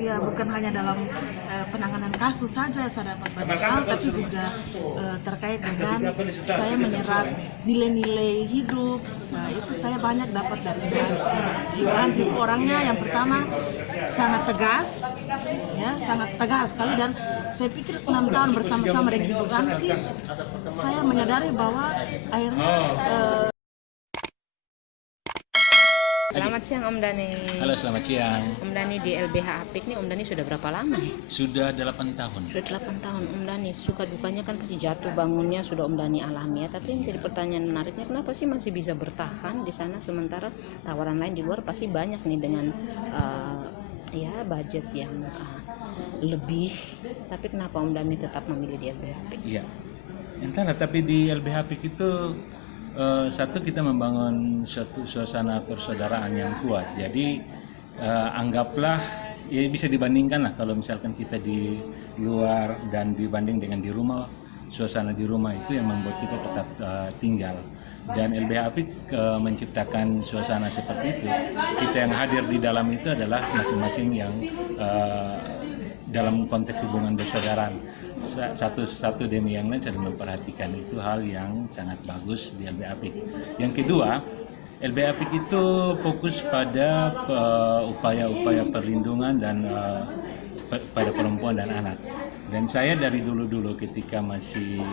Ya, bukan hanya dalam penanganan kasus saja saya dapat banyak hal, tapi juga terkait dengan saya menyerap nilai-nilai hidup. Nah, itu saya banyak dapat dari Ibu Ansi. Ibu Ansi itu orangnya yang pertama sangat tegas, ya sangat tegas sekali, dan saya pikir 6 tahun bersama-sama dengan Ibu Ansi, saya menyadari bahwa akhirnya Selamat siang Om Dhani. Halo, selamat siang. Om Dhani di LBH Apik nih, Om Dhani sudah berapa lama ya? Sudah 8 tahun. Sudah 8 tahun Om Dhani. Suka dukanya kan pasti jatuh bangunnya sudah Om Dhani alami ya. Tapi yang jadi pertanyaan menariknya, kenapa sih masih bisa bertahan di sana sementara tawaran lain di luar pasti banyak nih dengan ya budget yang lebih. Tapi kenapa Om Dhani tetap memilih di LBH Apik? Iya. Entahlah, tapi di LBH Apik itu satu, kita membangun suatu suasana persaudaraan yang kuat. Jadi anggaplah ya bisa dibandingkan lah kalau misalkan kita di luar dan dibanding dengan di rumah, suasana di rumah itu yang membuat kita tetap tinggal. Dan LBH Apik menciptakan suasana seperti itu. Kita yang hadir di dalam itu adalah masing-masing yang dalam konteks hubungan persaudaraan, satu demi yang lain saling memperhatikan. Itu hal yang sangat bagus di LBH Apik. Yang kedua, LBH Apik itu fokus pada upaya-upaya perlindungan dan pada perempuan dan anak. Dan saya dari dulu-dulu ketika masih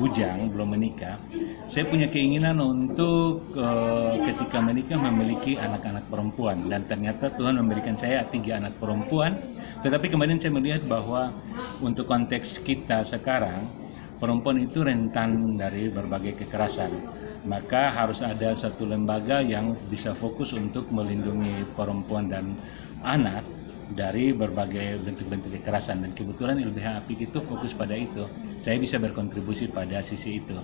bujang, belum menikah, saya punya keinginan untuk ketika menikah memiliki anak-anak perempuan. Dan ternyata Tuhan memberikan saya 3 anak perempuan. Tetapi kemudian saya melihat bahwa untuk konteks kita sekarang, perempuan itu rentan dari berbagai kekerasan. Maka harus ada satu lembaga yang bisa fokus untuk melindungi perempuan dan anak dari berbagai bentuk-bentuk kekerasan. Dan kebetulan LBH Apik itu fokus pada itu. Saya bisa berkontribusi pada sisi itu.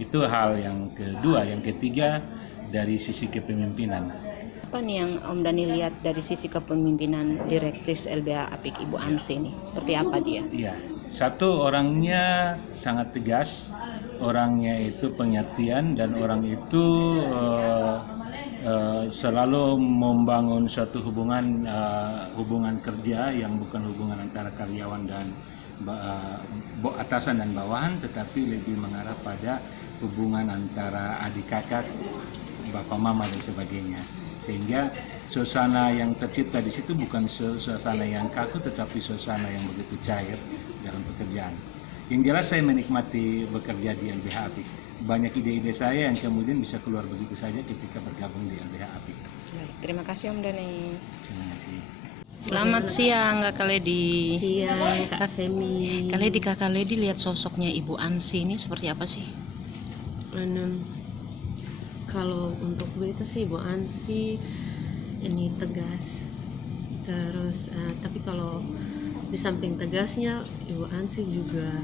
Itu hal yang kedua. Yang ketiga, dari sisi kepemimpinan. Apa nih yang Om Dhani lihat dari sisi kepemimpinan Direktris LBH Apik Ibu Ansi nih? Seperti apa dia? Iya, satu, orangnya sangat tegas, orangnya itu pengertian, dan orang itu selalu membangun suatu hubungan kerja yang bukan hubungan antara karyawan dan atasan dan bawahan, tetapi lebih mengarah pada hubungan antara adik kakak, bapak mama dan sebagainya. Sehingga suasana yang tercipta di situ bukan suasana yang kaku, tetapi suasana yang begitu cair dalam pekerjaan. Yang jelas saya menikmati bekerja di LBH Apik. Banyak ide-ide saya yang kemudian bisa keluar begitu saja ketika bergabung di LBH Apik. Terima kasih Om Dhani. Terima kasih. Selamat siang Kakak Ledi. Siang Kak Femi. Kakak Ledi lihat sosoknya Ibu Ansi ini seperti apa sih? Kalau untuk beta sih Ibu Ansi ini tegas, terus tapi kalau di samping tegasnya Ibu Ansi juga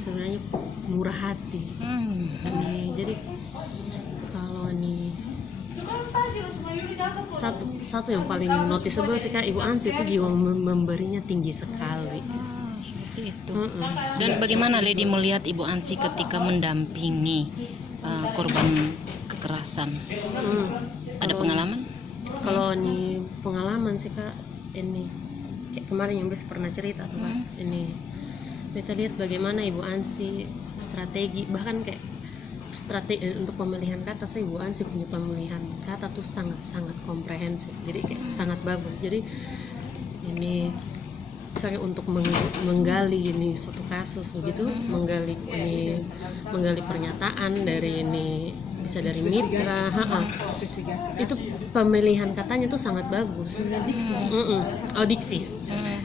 sebenarnya murah hati. Jadi kalau nih satu yang paling noticeable sih Kak, Ibu Ansi itu jiwa memberinya tinggi sekali. Seperti itu. Dan bagaimana Ledi melihat Ibu Ansi ketika mendampingi korban kekerasan? Ada pengalaman? Kalau ini pengalaman sih Kak, ini kayak kemarin yang Bes pernah cerita tuh Kak, ini kita lihat bagaimana Ibu Ansi strategi, bahkan kayak strategi untuk pemilihan kata sih, Ibu Ansi punya pemilihan kata tuh sangat-sangat komprehensif, jadi kayak sangat bagus. Jadi ini misalnya untuk menggali ini suatu kasus begitu, menggali pernyataan dari ini, bisa dari mitra, itu pemilihan katanya tuh sangat bagus.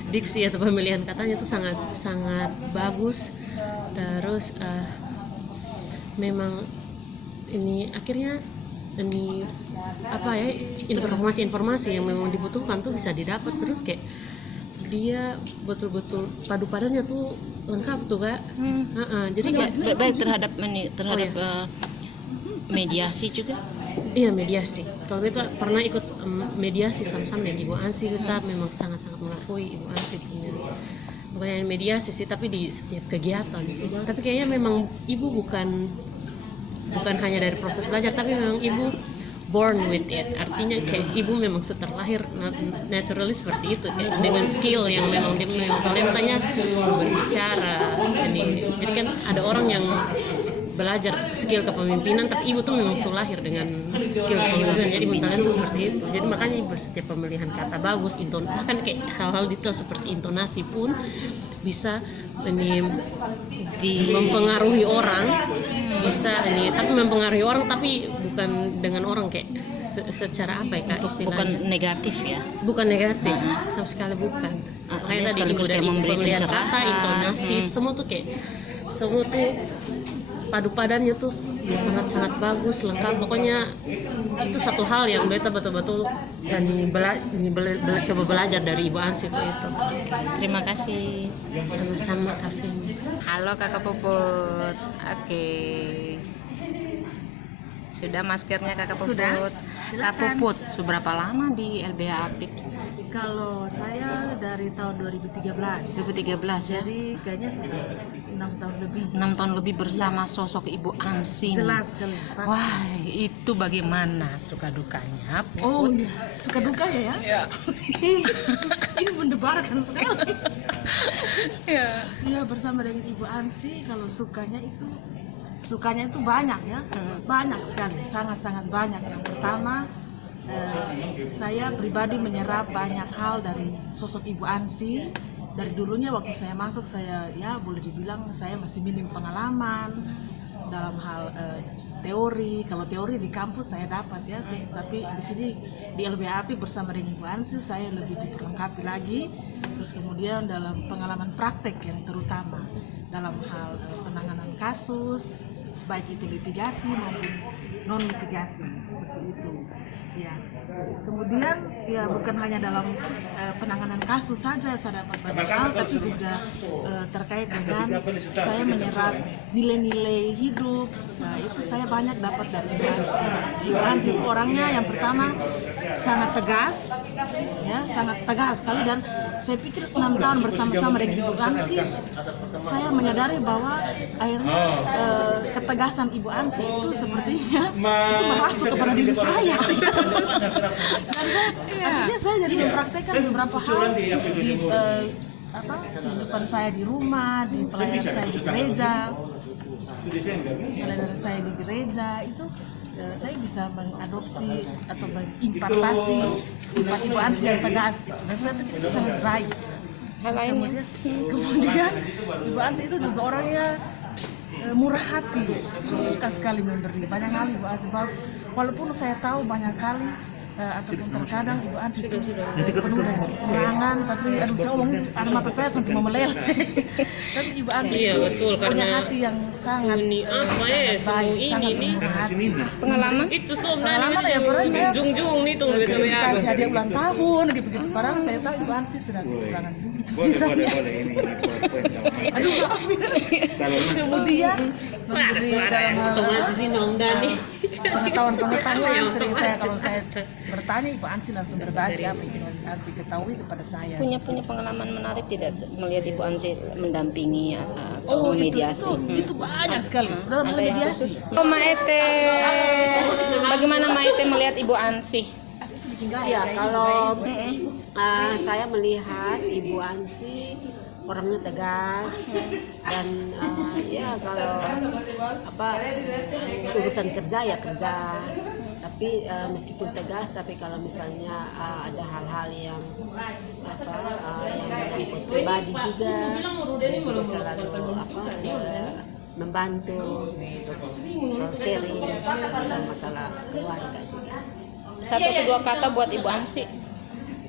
Diksi atau pemilihan katanya tuh sangat bagus. Terus memang ini akhirnya ini apa ya, informasi yang memang dibutuhkan tuh bisa didapat. Terus kayak dia betul-betul padu padannya tuh lengkap tuh Kak. Jadi kayak baik terhadap mediasi juga. Iya, mediasi. Kalau kita pernah ikut mediasi sama-sama dengan Ibu Ansi, kita memang sangat-sangat mengakui Ibu Ansi punya, bukan mediasi sih, tapi di setiap kegiatan. Tapi kayaknya memang Ibu bukan hanya dari proses belajar, tapi memang Ibu born with it, artinya kayak ibu memang terlahir naturally seperti itu, kayak dengan skill yang memang dia memang talentanya berbicara. Jadi kan ada orang yang belajar skill kepemimpinan, tapi ibu tuh memang sudah lahir dengan skill kepemimpinan, jadi mentalnya tuh seperti itu. Jadi makanya ibu setiap pemilihan kata bagus, bahkan kayak hal-hal detail seperti intonasi pun bisa mempengaruhi orang, bisa tapi mempengaruhi orang, tapi bukan dengan orang kayak secara apa ya kak istilahnya, bukan negatif ya, bukan negatif sama sekali bukan. Kayak tadi ibu dari pemilihan kata, intonasi, semua tuh kayak semua tuh padu-padannya tuh sangat-sangat bagus, lengkap. Pokoknya itu satu hal yang beta betul-betul coba belajar dari Ibu Ansi itu. Terima kasih. Sama-sama Kak Femi. Halo Kakak Puput. Oke. Sudah maskernya Kakak Puput. Sudah. Kak Puput, seberapa lama di LBH Apik? Kalau saya dari tahun 2013. 2013 ya. Jadi kayaknya sudah 6 tahun lebih. 6 tahun lebih bersama sosok Ibu Ansi. Jelas sekali. Pasti. Wah, itu bagaimana suka dukanya? Puput? Oh iya, suka duka ya? Ya. Ini mendebarkan sekali. Ya. Iya, bersama dengan Ibu Ansi, kalau sukanya itu banyak ya, banyak sekali, sangat-sangat banyak. Yang pertama, saya pribadi menyerap banyak hal dari sosok Ibu Ansi. Dari dulunya waktu saya masuk, saya ya boleh dibilang saya masih minim pengalaman dalam hal teori. Kalau teori di kampus saya dapat ya, tapi di sini di LBH bersama dengan Ibu Ansi saya lebih diperlengkapi lagi. Terus kemudian dalam pengalaman praktek yang terutama dalam hal penanganan kasus, baik itu litigasi maupun non litigasi, seperti itu. Ya. Kemudian ya bukan hanya dalam penanganan kasus saja saya dapat banyak hal, tapi juga terkait dengan saya menyerap nilai-nilai hidup. Nah, itu saya banyak dapat dari Ibu Ansi. Ibu Ansi itu orangnya yang pertama sangat tegas, ya sangat tegas sekali, dan saya pikir 6 tahun bersama-sama dengan Ibu Ansi, saya menyadari bahwa akhirnya ketegasan Ibu Ansi itu sepertinya itu merasuk kepada diri saya. Akhirnya saya jadi mempraktekkan beberapa hal di kehidupan saya di rumah, di pelayanan saya di gereja. Pelayanan saya di gereja itu saya bisa mengadopsi atau mengimplementasi sifat Ibu Ansi yang tegas, dan saya pikir itu sangat baik. Hal lainnya. Kemudian Ibu Ansi itu juga orangnya murah hati, suka sekali memberi. Banyak kali Ibu Ansi, walaupun saya tahu banyak kali ataupun terkadang Ibu Ansi itu penuh dengan kekurangan, tapi saya ngomongin air mata saya sampai memelel. Tapi Ibu Ansi punya hati yang sangat baik, sangat murah hati. Pengalaman? Pengalaman ya, pernah saya dikasih hadiah ulang tahun begitu. Padahal saya tahu Ibu Ansi sedang kekurangan begitu. Aduh, maaf ya. Kemudian memberi dalam pengetahuan sering saya, kalau saya bertanya, Ibu Ansi langsung berbagi apa yang Ibu Ansi ketahui kepada saya. Punya pengalaman menarik tidak melihat Ibu Ansi mendampingi atau mediasi? Itu banyak sekali. Dalam Ada yang mediasi. khusus? Oh, Maete, bagaimana Maete melihat Ibu Ansi? Ya, kalau saya melihat Ibu Ansi orangnya tegas, dan ya kalau urusan kerja ya kerja, tapi meskipun tegas, tapi kalau misalnya ada hal-hal yang menyangkut pribadi juga, dia juga selalu membantu, selalu sharing masalah keluarga juga. 1-2 kata buat Ibu Ansi.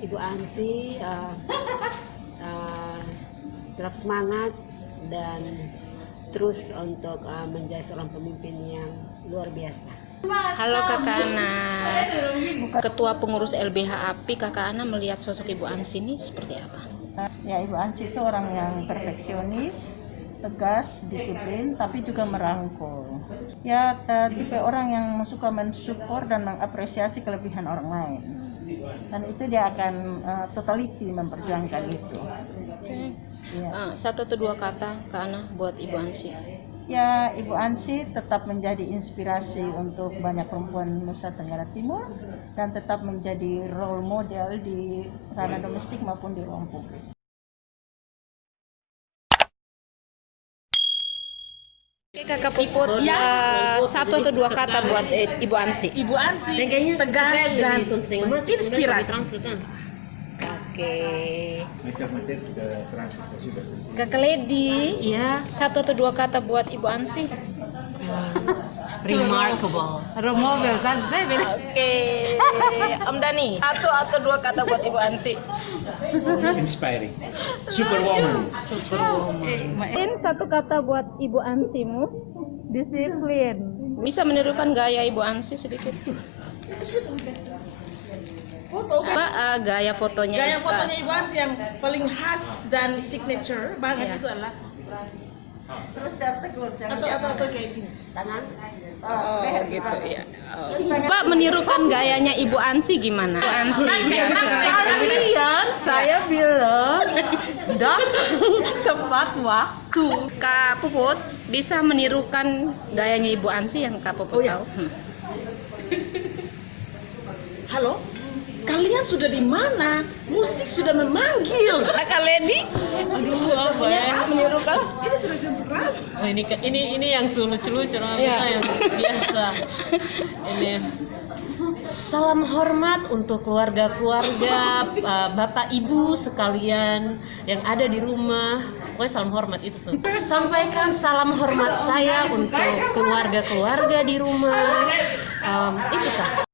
Ibu Ansi tetap semangat dan terus untuk menjadi seorang pemimpin yang luar biasa. Halo Kakak Ana, Ketua Pengurus LBH API, Kakak Ana melihat sosok Ibu Ansi ini seperti apa? Ya, Ibu Ansi itu orang yang perfeksionis, tegas, disiplin, tapi juga merangkul. Ya, tipe orang yang suka mensupport dan mengapresiasi kelebihan orang lain. Dan itu dia akan totality memperjuangkan itu. Ya. 1-2 kata Kak Ana buat Ibu Ansi. Ya, Ibu Ansi tetap menjadi inspirasi untuk banyak perempuan Nusa Tenggara Timur dan tetap menjadi role model di ranah domestik maupun di ruang publik. Oke, Kakak Puput, satu atau dua kata buat Ibu Ansi. Ibu Ansi tegas dan inspirasi. Oke. Kakak Lady, Iya, satu atau dua kata buat Ibu Ansi. remarkable. Romobel kan? Oke. Om Dani, satu atau dua kata buat Ibu Ansi. Inspiring. Superwoman. Mungkin satu kata buat Ibu Ansimu. Disiplin. Bisa menirukan gaya Ibu Ansi sedikit? Apa gaya fotonya? Gaya fotonya Ibu Ansi yang paling khas dan signature banget Iya. itu adalah Terus cantik loh, atau kayak gini. Tangan. Oh gitu ya. Pak menirukan gayanya Ibu Ansi gimana? Ibu Ansi biasa. Kalian, saya bilang, tepat waktu. Kak Puput bisa menirukan gayanya Ibu Ansi yang Kak Puput Oh, iya. tahu? Halo, kalian sudah di mana? Musik sudah memanggil. Kakak Lady, Aduh, apa ya? menirukan? Ini sudah jam berapa? Oh, ini yang lucu-lucu, Iya. yang biasa. Ini. Salam hormat untuk keluarga-keluarga, bapak ibu sekalian yang ada di rumah. Pokoknya salam hormat itu. Sampaikan salam hormat saya untuk keluarga-keluarga di rumah. Itu sah.